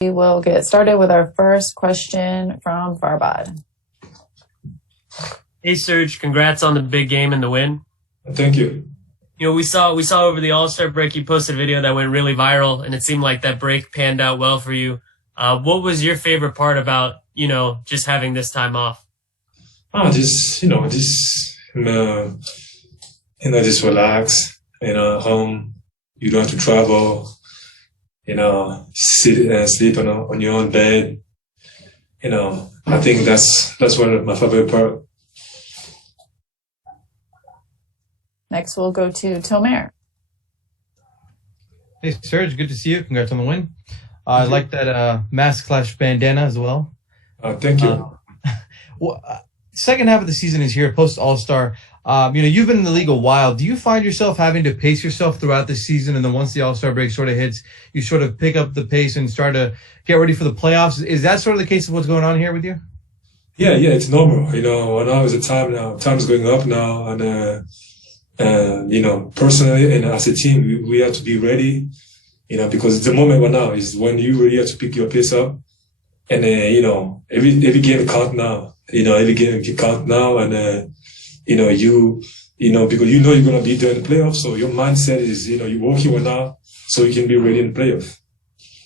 We will get started with our first question from Farbad. Hey Serge, congrats on the big game and the win. Thank you. You know, we saw over the All-Star break you posted a video that went really viral, and it seemed like that break panned out well for you. What was your favorite part about, just having this time off? Just relax, home. You don't have to travel, sit and sleep on your own bed. I think that's one of my favorite part. Next, we'll go to Tomer. Hey, Serge, good to see you. Congrats on the win. I like that mask/bandana as well. Thank you. Second half of the season is here, post All-Star. You've been in the league a while. Do you find yourself having to pace yourself throughout the season, and then once the All-Star break sort of hits, you sort of pick up the pace and start to get ready for the playoffs? Is that sort of the case of what's going on here with you? Yeah, it's normal. Now is the time now. Time's going up now, and personally and as a team, we have to be ready. Because the moment right now is when you really have to pick your pace up, and every game count now. Every game can count now, and because you're gonna be there in the playoffs, so your mindset is you're working right now, so you can be ready in the playoffs.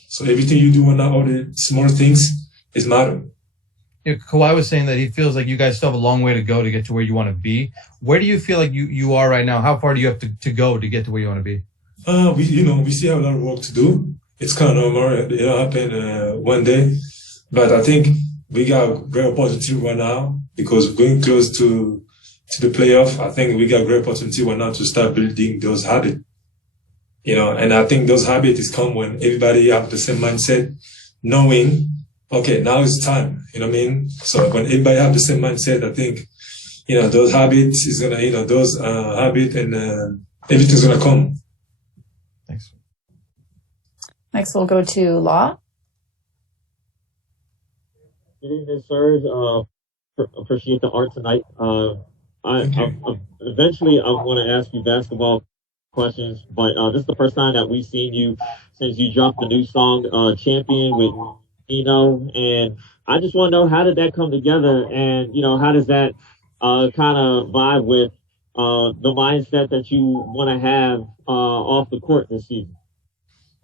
So everything you do right now, all the small things, is matter. Kawhi was saying that he feels like you guys still have a long way to go to get to where you want to be. Where do you feel like you are right now? How far do you have to go to get to where you want to be? We still have a lot of work to do. It's kind of normal. It'll happen one day, but I think we got great opportunity right now because going close to the playoff. I think we got great opportunity right now to start building those habits. And I think those habits come when everybody have the same mindset, knowing, okay, now is time. You know what I mean? So when everybody have the same mindset, I think, those habits is gonna, those habits and everything's gonna come. Thanks. Next, we'll go to Law. Good evening, Serge. Appreciate the art tonight. Eventually, I want to ask you basketball questions, but this is the first time that we've seen you since you dropped the new song, Champion, with Nino. And I just want to know, how did that come together? And, how does that kind of vibe with the mindset that you want to have off the court this season?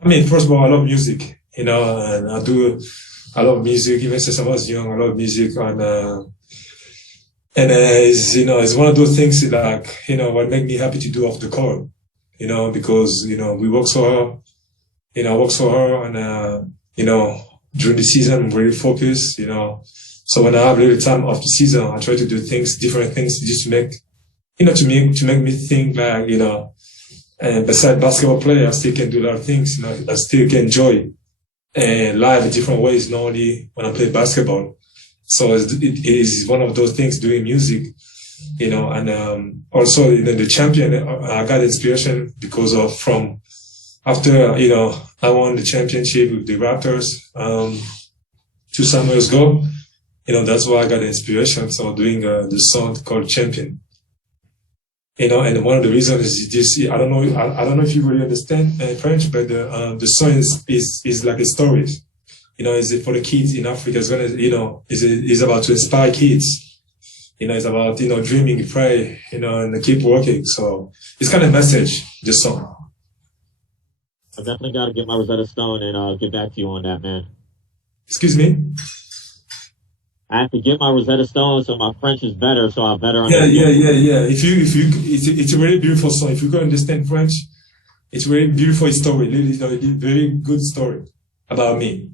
I mean, first of all, I love music, and I love music. Even since I was young, I love music, and it's one of those things like, what make me happy to do off the court, because, we work so hard, I work so hard, and, during the season, I'm really focused, so when I have a little time off the season, I try to do different things, just to make, to make me think like, and besides basketball play, I still can do a lot of things, I still can enjoy life in different ways, not only when I play basketball. So it is one of those things doing music, and also, the Champion, I got inspiration because of after, I won the championship with the Raptors 2 summers ago, that's why I got inspiration. So doing the song called Champion. And one of the reasons is this. I don't know if you really understand French, but the song is like a story. Is for the kids in Africa. It's gonna, is about to inspire kids. It's about dreaming, pray, and keep working. So it's kind of message. This song. I definitely got to get my Rosetta Stone and get back to you on that, man. Excuse me. I have to get my Rosetta Stone so my French is better, so I better understand. Yeah. It's a very beautiful song. If you can understand French, it's a very beautiful story. Really, very good story about me.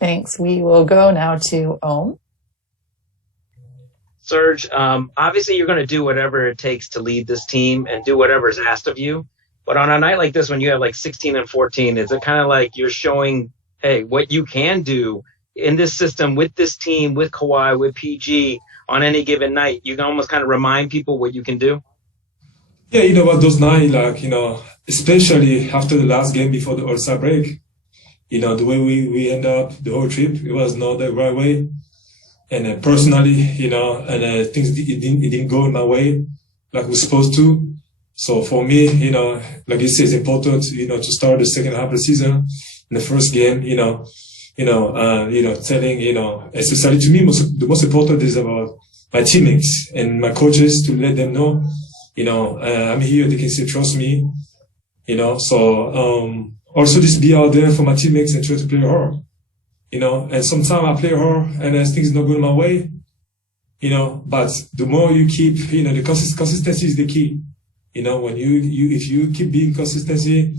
Thanks. We will go now to Ohm. Serge, obviously you're going to do whatever it takes to lead this team and do whatever is asked of you. But on a night like this, when you have like 16 and 14, is it kind of like you're showing, hey, what you can do in this system with this team, with Kawhi, with PG on any given night? You can almost kind of remind people what you can do. Yeah, what, those nights, like, especially after the last game before the All-Star break, the way we end up the whole trip, it was not the right way. And personally, things it didn't go in my way like we're supposed to. So for me, like you say, it's important, to start the second half of the season in the first game, telling, especially to me, the most important is about my teammates and my coaches to let them know, I'm here, they can still trust me, so, also just be out there for my teammates and try to play hard, and sometimes I play hard and things not going my way, but the more you keep, the consistency is the key. When if you keep being consistency,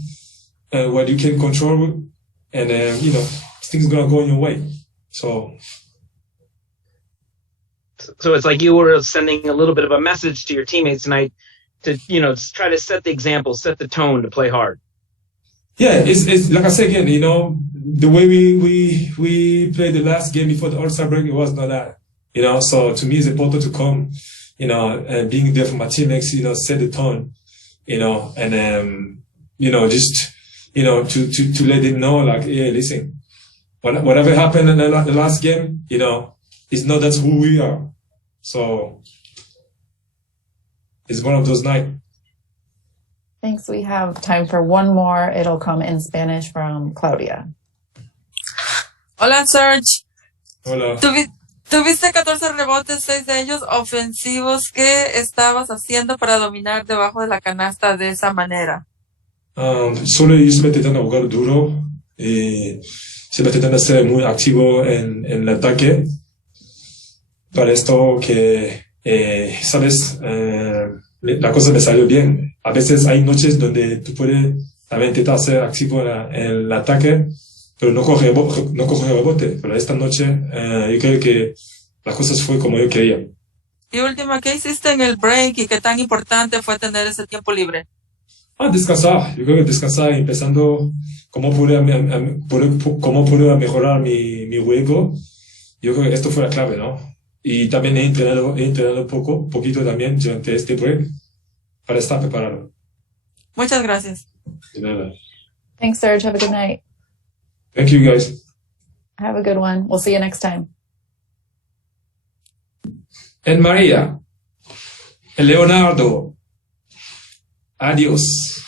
what you can control, and things gonna go in your way. So it's like you were sending a little bit of a message to your teammates tonight to try to set the example, set the tone to play hard. Yeah, it's like I said again, the way we played the last game before the All-Star break, it was not that. So to me, it's important to come, and being there for my teammates, set the tone, and, just, to let them know, like, hey, listen, whatever happened in the last game, it's not that's who we are. So it's one of those nights. Thanks. We have time for one more. It'll come in Spanish from Claudia. Hola, Serge. Hola. Tuviste 14 rebotes, 6 de ellos ofensivos. ¿Qué estabas haciendo para dominar debajo de la canasta de esa manera? Solo yo siempre intentando jugar duro y siempre intentando ser muy activo en el ataque. Para esto que, sabes, la cosa me salió bien. A veces hay noches donde tú puedes también intentar ser activo en el ataque, pero no coge rebote. Pero esta noche yo creo que las cosas fue como yo quería. Y última, ¿qué hiciste en el break y qué tan importante fue tener ese tiempo libre? Descansar. Yo creo que descansar, empezando cómo pude mejorar mi juego. Yo creo que esto fue la clave, ¿no? Y también he entrenado poquito también durante este break para estar preparado. Muchas gracias. De nada. Thanks, Serge. Have a good night. Thank you, guys. Have a good one. We'll see you next time. And Maria, and Leonardo, adios.